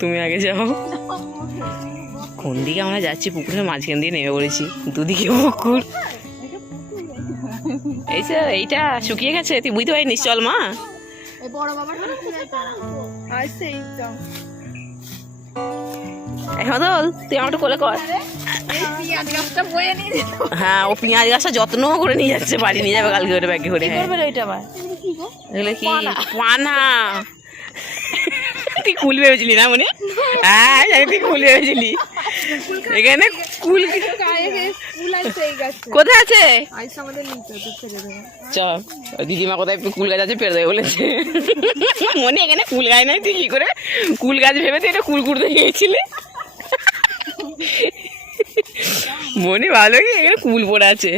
তুমি আগে যাও। কোন দিকে আমরা যাচ্ছি? পুকুরের মাঝখান দিয়ে নেমে পড়েছি, দুদিকে পুকুর। এইটা শুকিয়ে গেছে, তুই বুঝতে পারিনি? চল মা, বদল তুই আমার কোলে কর। হ্যাঁ, ও পেঁয়াজ গাছটা যত্ন করে নিয়ে যাচ্ছে, বাড়ি নিয়ে যাবে কালকে করে ব্যাগে করে। এগুলো কি পানা? তুই কুল ভেবেছিলি না মনে? হ্যাঁ তুই কুল ভেবেছিলি। এখানে কুল কোথায় আছে? চল, দিদিমা কোথায় কুল গাছ আছে পেরে দেবে বলেছে। মনে এখানে কুল গাছ নাই, তুই কি করে কুল গাছ ভেবে তুই এটা কুল কুড়তে গিয়েছিলি? মনে ভালো কি এখানে কুল পড়ে আছে।